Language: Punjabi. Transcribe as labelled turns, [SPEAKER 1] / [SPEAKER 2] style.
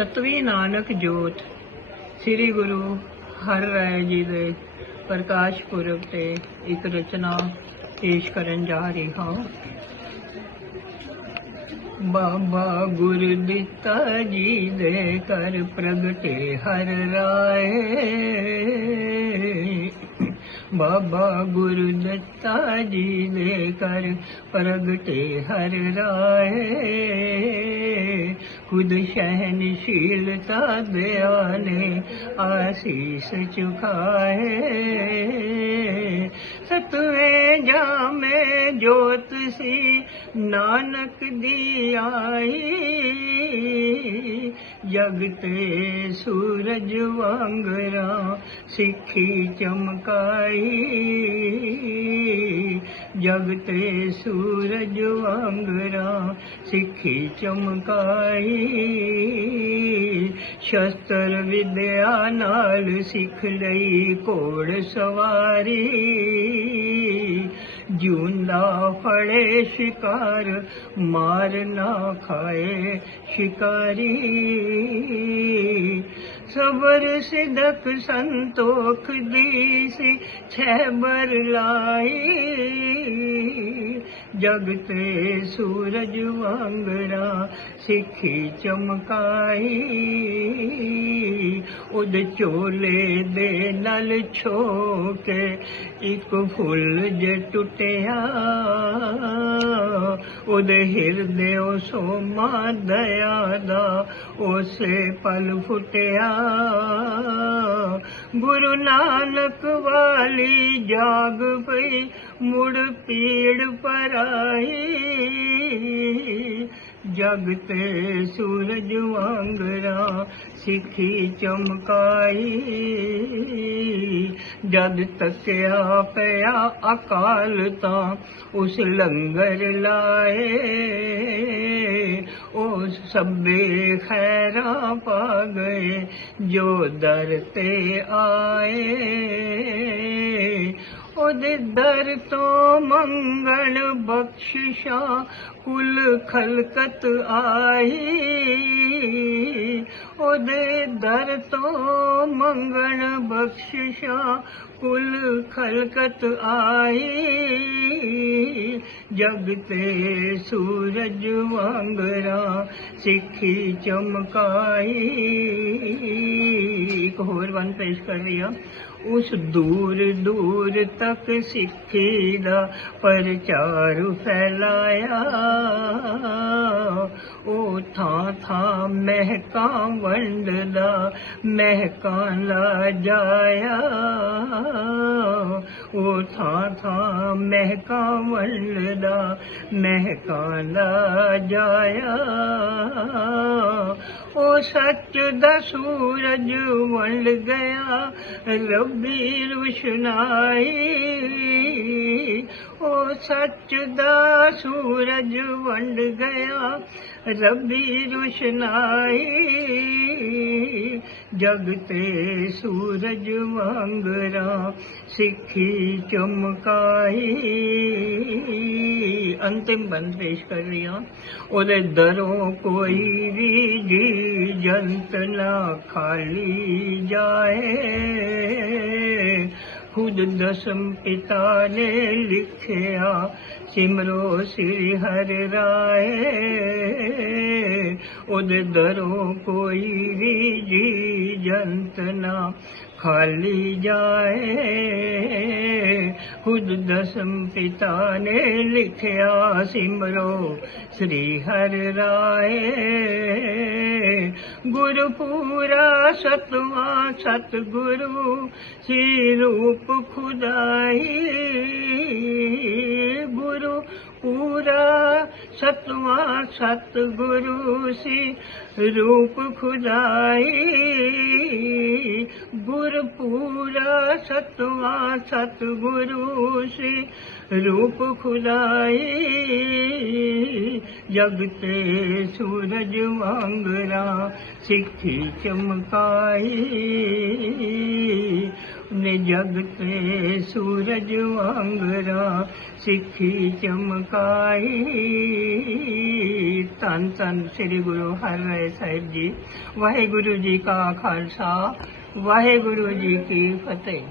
[SPEAKER 1] ਸਤਵੀ ਨਾਨਕ ਜੋਤ, ਸ੍ਰੀ ਗੁਰੂ ਹਰ ਰਾਏ ਜੀ ਦੇ ਪ੍ਰਕਾਸ਼ ਪੁਰਬ ਤੇ ਇੱਕ ਰਚਨਾ ਪੇਸ਼ ਕਰਨ ਜਾ ਰਹੀ ਹਾਂ। ਬਾਬਾ ਗੁਰ ਦਿੱਤਾ ਜੀ ਦੇ ਕਰ ਪ੍ਰਗਟੇ ਹਰ ਰਾਏ ਬਾਬਾ ਗੁਰੂ ਦਿੱਤਾ ਜੀ ਦੇ ਕਰ ਪ੍ਰਗਟੇ ਹਰ ਰਾਏ ਖੁਦ ਸ਼ਹਿਨਸ਼ੀਲਤਾ ਦਿਆਨੇ ਆਸੀਸ ਚੁਕਾਏ ਸਤਵੇਂ ਜਾਮੇ ਜੋਤ ਸੀ ਨਾਨਕ ਦੀ ਆਈ ਜਗ ਤੇ ਸੂਰਜ ਵਾਂਗਰਾ ਸਿੱਖੀ ਚਮਕਾਈ ਜਗ ਤੇ ਸੂਰਜ ਵਾਂਗਰਾ, ਸਿੱਖੀ ਚਮਕਾਈ। ਸ਼ਸਤਰ ਵਿਦਿਆ ਨਾਲ ਸਿੱਖ ਲਈ ਘੋੜ ਸਵਾਰੀ। ਜੂੰਦਾ ਫੜੇ ਸ਼ਿਕਾਰ, ਮਾਰ ਨਾ ਖਾਏ ਸ਼ਿਕਾਰੀ। सबर सिदक संतोख सन्तोष दिसिर लाई ਜਗ ਤੇ ਸੂਰਜ ਵਾਂਗਰਾ ਸਿੱਖੀ ਚਮਕਾਈ। ਉਦ ਚੋਲੇ ਦੇ ਨਲ ਛੋ ਕੇ ਇੱਕ ਫੁੱਲ ਜੇ ਟੁੱਟਿਆ। ਉਹਦੇ ਹਿਰਦੇ ਉਹ ਸੋਮਾ ਦਇਆ ਦਾ ਉਸੇ ਪਲ ਫੁੱਟਿਆ। ਗੁਰੂ ਨਾਨਕ ਵਾਲੀ ਜਾਗ ਪਈ ਮੁੜ ਪੀੜ ਪਰਾਈ ਜਗ ਤੇ ਸੂਰਜ ਵਾਂਗਰਾ ਸਿੱਖੀ ਚਮਕਾਈ ਜਦ ਤੱਕਿਆ ਪਿਆ ਅਕਾਲ ਤਾਂ ਉਸ ਲੰਗਰ ਲਾਏ, ਉਸ ਸਭੇ ਖੈਰਾਂ ਪਾ ਗਏ, ਜੋ ਦਰ ਤੇ ਆਏ। ਉਹਦੇ ਦਰ ਤੋਂ ਮੰਗਲ ਬਖਸ਼ਿਸ਼ਾਂ, ਕੁਲ ਖਲਕਤ ਆਈ। ਉਹਦੇ ਦਰ ਤੋਂ ਮੰਗਲ ਬਖਸ਼ਿਸ਼ਾਂ, ਕੁਲ ਖਲਕਤ ਆਈ। ਜਗ ਤੇ ਸੂਰਜ ਵਾਂਗਰਾ ਸਿੱਖੀ ਚਮਕਾਈ। ਇੱਕ ਹੋਰ ਵਨ ਪੇਸ਼ ਕਰ ਰਹੀ ਆ ਉਸ ਦੂਰ ਦੂਰ ਤੱਕ ਸਿੱਖੀ ਦਾ ਪ੍ਰਚਾਰ ਫੈਲਾਇਆ। ਉਹ ਥਾਂ ਥਾਂ ਮਹਿਕਾਂ ਵੰਡਦਾ ਮਹਿਕਾਂ ਲਾ ਜਾਇਆ ਉਹ ਥਾਂ ਥਾਂ ਮਹਿਕਾਂ ਵੰਡਦਾ ਮਹਿਕਾਂ ਲਾ ਜਾਇਆ ਉਹ ਸੱਚ ਦਾ ਸੂਰਜ ਵੰਡ ਗਿਆ, ਰੱਬੀ ਰੁਸ਼ਨਾਈ। ਉਹ ਸੱਚ ਦਾ ਸੂਰਜ ਵੰਡ ਗਿਆ, ਰੱਬੀ ਰੁਸ਼ਨਾਈ। ਜਗ ਤੇ ਸੂਰਜ ਵਾਂਗਰਾ ਸਿੱਖੀ ਚਮਕਾਈ। ਅੰਤਿਮ ਬੰਦ ਪੇਸ਼ ਕਰ ਰਹੀ ਹਾਂ ਉਹਦੇ ਦਰੋਂ ਕੋਈ ਵੀ ਜੀ ਜੰਤ ਨਾ ਖਾਲੀ ਜਾਏ। ਖੁਦ ਦਸਮ ਪਿਤਾ ਨੇ ਲਿਖਿਆ, ਸਿਮਰੋ ਸ੍ਰੀ ਹਰਿ ਰਾਏ। ਉਹਦੇ ਦਰੋਂ ਕੋਈ ਵੀ ਜੀ ਜੰਤ ਨਾ ਖਾਲੀ ਜਾਏ। ਖੁਦ ਦਸਮ ਪਿਤਾ ਨੇ ਲਿਖਿਆ ਸਿਮਰੋ, ਸ੍ਰੀ ਹਰਿ ਰਾਏ। ਗੁਰੂ ਪੂਰਾ ਸਤਵਾ ਸਤ ਗੁਰੂ ਸੀ ਰੂਪ ਖੁਦਾਈ। ਗੁਰੂ ਪੂਰਾ ਸਤਵਾ ਸਤ ਗੁਰੂ ਸੀ, ਰੂਪ ਖੁਦਾਈ। ਗੁਰ ਪੂਰਾ ਸਤਵਾ ਸਤ ਗੁਰੂ ਸੀ, ਰੂਪ ਖੁਦਾਈ। ਜਗ ਤੇ ਸੂਰਜ ਵਾਂਗਰਾ ਸਿੱਖੀ ਚਮਕਾਈ। ਨੇ ਜਗ ਤੇ ਸੂਰਜ ਵਾਂਗਰਾ ਸਿੱਖੀ ਚਮਕਾਈ। ਧੰਨ ਧੰਨ ਸ੍ਰੀ ਗੁਰੂ ਹਰਿਰਾਏ ਸਾਹਿਬ ਜੀ, ਵਾਹਿਗੁਰੂ ਜੀ ਕਾ ਖਾਲਸਾ, ਵਾਹਿਗੁਰੂ ਜੀ ਕੀ ਫਤਿਹ।